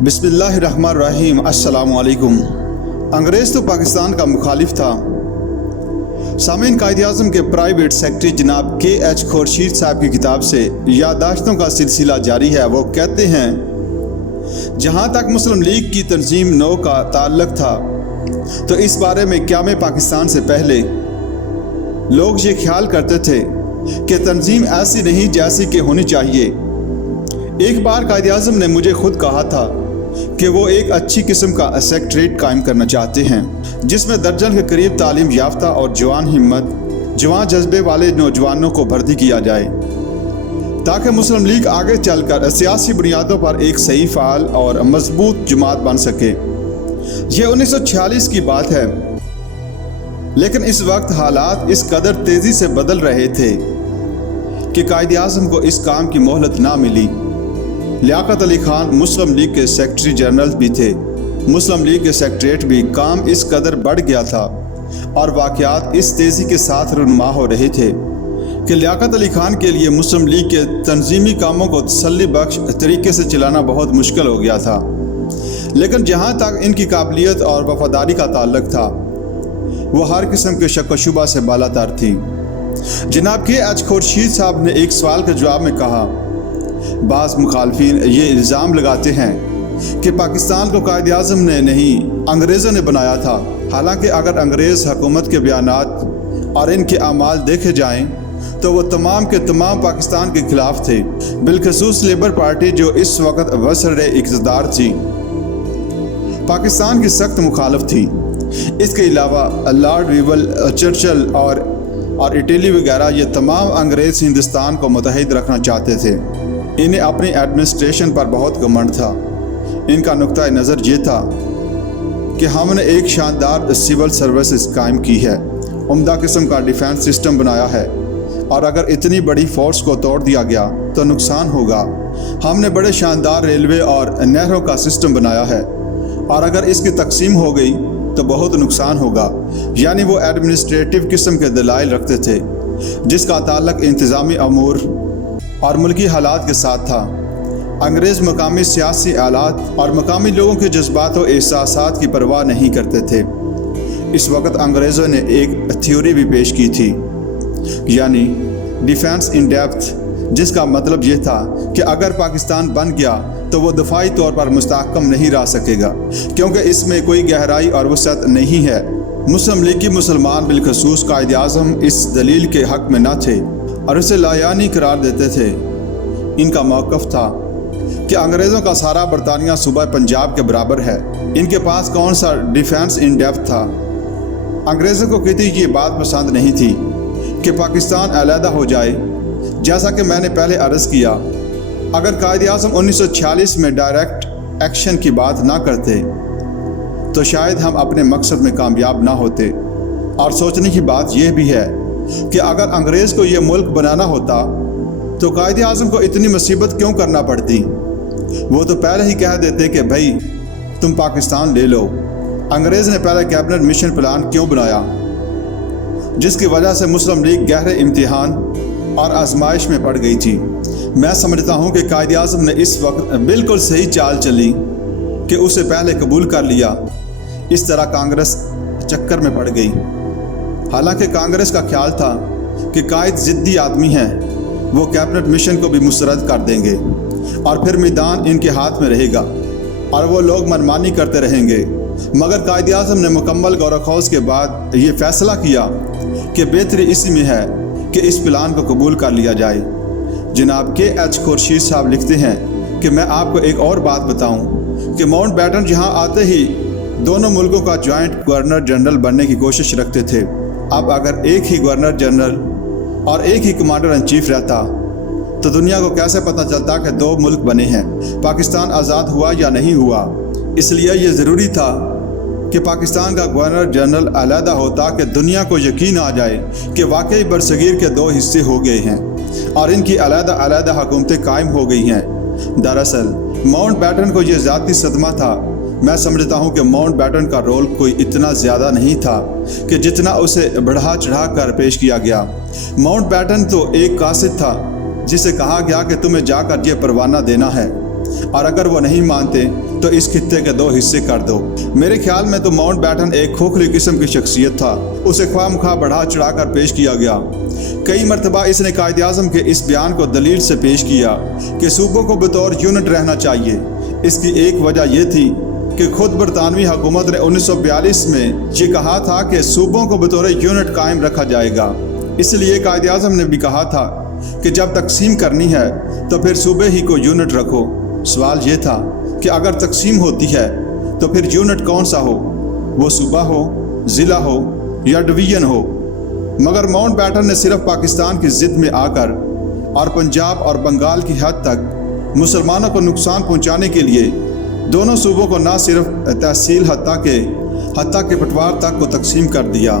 बिस्मिल्लाहिर्रहमानिर्रहीम। अस्सलामु अलैकुम। अंग्रेज़ तो पाकिस्तान का मुखालिफ था। सामीन, कायद-ए-आज़म के प्राइवेट सेक्रेटरी जनाब के.एच. खुर्शीद साहब की किताब से याददाश्तों का सिलसिला जारी है। वो कहते हैं, जहाँ तक मुस्लिम लीग की तंजीम नौ का ताल्लुक था तो इस बारे में क़याम पाकिस्तान से पहले लोग ये ख्याल करते थे कि तंजीम ऐसी नहीं जैसी कि होनी चाहिए। एक बार कायद-ए-आज़म ने मुझे खुद कहा था कि वो एक अच्छी किस्म का सेक्रेटरीट कायम करना चाहते हैं जिसमें दर्जन के करीब तालीम याफ्ता और जवान हिम्मत, जवान जज्बे वाले नौजवानों को भर्ती किया जाए ताकि मुस्लिम लीग आगे चलकर सियासी बुनियादों पर एक सही, फाल और मजबूत जमात बन सके। यह 1946 की बात है, लेकिन इस वक्त हालात इस कदर तेज़ी से बदल रहे थे कि कायद-ए-आज़म को इस काम की मोहलत ना मिली। लियाकत अली खान मुस्लिम लीग के सेक्रेटरी जनरल भी थे। मुस्लिम लीग के सेक्रेटरीट भी काम इस कदर बढ़ गया था और वाक़यात इस तेज़ी के साथ रुनुमा हो रहे थे कि लियाकत अली खान के लिए मुस्लिम लीग के तंजीमी कामों को तसल्ली बख्श तरीके से चलाना बहुत मुश्किल हो गया था। लेकिन जहाँ तक इनकी काबिलियत और वफादारी का ताल्लुक था, वो हर किस्म के शक व शुबा से बालातर थी। जनाब के.एच. खुर्शीद साहब ने एक सवाल के जवाब में कहा, बाज़ मुखालफिन ये इल्ज़ाम लगाते हैं कि पाकिस्तान को कायद-ए-आज़म ने नहीं, अंग्रेज़ों ने बनाया था। हालांकि अगर अंग्रेज़ हुकूमत के बयानात और इनके अमाल देखे जाएं तो वो तमाम के तमाम पाकिस्तान के खिलाफ थे, बिलखसूस लेबर पार्टी जो इस वक्त वसर-ए-इक़्तिदार थी, पाकिस्तान की सख्त मुखालफ थी। इसके अलावा लॉर्ड वीवल, चर्चिल और इटली वगैरह ये तमाम अंग्रेज़ हिंदुस्तान को मुत्तहिद रखना चाहते थे। इन्हें अपनी एडमिनिस्ट्रेशन पर बहुत घमंड था। इनका नुक्ता नज़र ये था कि हमने एक शानदार सिविल सर्विसेज कायम की है, उम्दा किस्म का डिफेंस सिस्टम बनाया है और अगर इतनी बड़ी फोर्स को तोड़ दिया गया तो नुकसान होगा। हमने बड़े शानदार रेलवे और नहरों का सिस्टम बनाया है और अगर इसकी तकसीम हो गई तो बहुत नुकसान होगा। यानी वो एडमिनिस्ट्रेटिव किस्म के दलाइल रखते थे जिसका ताल्लुक इंतज़ामी अमूर और मुल्की हालात के साथ था। अंग्रेज़ मकामी सियासी आलात और मकामी लोगों के जज्बात और एहसासात की परवाह नहीं करते थे। इस वक्त अंग्रेज़ों ने एक थ्योरी भी पेश की थी, यानी डिफेंस इन डेप्थ, जिसका मतलब ये था कि अगर पाकिस्तान बन गया तो वो दफाई तौर पर मुस्तहकम नहीं रह सकेगा क्योंकि इसमें कोई गहराई और वसअत नहीं है। मुस्लिम लीगी मुसलमान बिलखसूस कायद-ए-आज़म इस दलील के हक में न थे और उसे लायानी करार देते थे। इनका मौक़िफ़ था कि अंग्रेज़ों का सारा बरतानिया सूबा पंजाब के बराबर है, इनके पास कौन सा डिफेंस इन डेप्थ था। अंग्रेज़ों को किसी की बात पसंद नहीं थी कि पाकिस्तान अलहदा हो जाए। जैसा कि मैंने पहले अर्ज़ किया, अगर कायद-ए-आज़म 1946 में डायरेक्ट एक्शन की बात ना करते तो शायद हम अपने मकसद में कामयाब ना होते। और सोचने की बात यह भी है कि अगर अंग्रेज़ को ये मुल्क बनाना होता तो कायद-ए-आज़म को इतनी मुसीबत क्यों करना पड़ती। वो तो पहले ही कह देते कि भाई तुम पाकिस्तान ले लो। अंग्रेज़ ने पहले कैबिनेट मिशन प्लान क्यों बनाया, जिसकी वजह से मुस्लिम लीग गहरे इम्तिहान और आजमाइश में पड़ गई थी। मैं समझता हूँ कि कायद-ए-आज़म ने इस वक्त बिल्कुल सही चाल चली कि उसे पहले कबूल कर लिया। इस तरह कांग्रेस चक्कर में पड़ गई। हालांकि कांग्रेस का ख्याल था कि कायद ज़िद्दी आदमी है, वो कैबिनेट मिशन को भी मुस्तरद कर देंगे और फिर मैदान इनके हाथ में रहेगा और वो लोग मनमानी करते रहेंगे। मगर कायद-ए-आज़म ने मुकम्मल गौर-व-ख़ौज़ के बाद ये फ़ैसला किया कि बेहतरी इसी में है कि इस प्लान को कबूल कर लिया जाए। जनाब के.एच. खुर्शीद साहब लिखते हैं कि मैं आपको एक और बात बताऊं कि माउंटबेटन यहाँ आते ही दोनों मुल्कों का जॉइंट गवर्नर जनरल बनने की कोशिश रखते थे। अब अगर एक ही गवर्नर जनरल और एक ही कमांडर इन चीफ रहता तो दुनिया को कैसे पता चलता कि दो मुल्क बने हैं, पाकिस्तान आज़ाद हुआ या नहीं हुआ। इसलिए ये ज़रूरी था कि पाकिस्तान का गवर्नर जनरल अलहदा होता कि दुनिया को यकीन आ जाए कि वाकई बरसगीर के दो हिस्से हो गए हैं और इनकी अलहदा अलहदा हुकूमतें कायम हो गई हैं। दरअसल माउंटबेटन को यह ज़ाती सदमा था। मैं समझता हूँ कि माउंटबेटन का रोल कोई इतना ज़्यादा नहीं था कि जितना उसे बढ़ा चढ़ा कर पेश किया गया। माउंटबेटन तो एक कासिद था जिसे कहा गया कि तुम्हें जाकर ये परवाना देना है। اور اگر وہ نہیں مانتے تو اس خطے کے 2 حصے کر دو۔ میرے خیال میں تو ماؤنٹ بیٹن ایک کھوکھلی قسم کی شخصیت تھا، اسے خواہ مخواہ بڑھا چڑھا کر پیش کیا گیا۔ کئی مرتبہ اس نے قائد اعظم کے اس بیان کو دلیل سے پیش کیا کہ صوبوں کو بطور یونٹ رہنا چاہیے۔ اس کی ایک وجہ یہ تھی کہ خود برطانوی حکومت نے 1942 میں یہ کہا تھا کہ صوبوں کو بطور یونٹ قائم رکھا جائے گا۔ اس لیے قائد اعظم نے بھی کہا تھا کہ جب تقسیم کرنی ہے تو پھر صوبے ہی کو یونٹ رکھو۔ سوال یہ تھا کہ اگر تقسیم ہوتی ہے تو پھر یونٹ کون سا ہو، وہ صوبہ ہو، ضلع ہو یا ڈویژن ہو۔ مگر ماؤنٹ بیٹن نے صرف پاکستان کی ضد میں آ کر اور پنجاب اور بنگال کی حد تک مسلمانوں کو نقصان پہنچانے کے لیے دونوں صوبوں کو نہ صرف تحصیل حتیٰ کہ پٹوار تک کو تقسیم کر دیا۔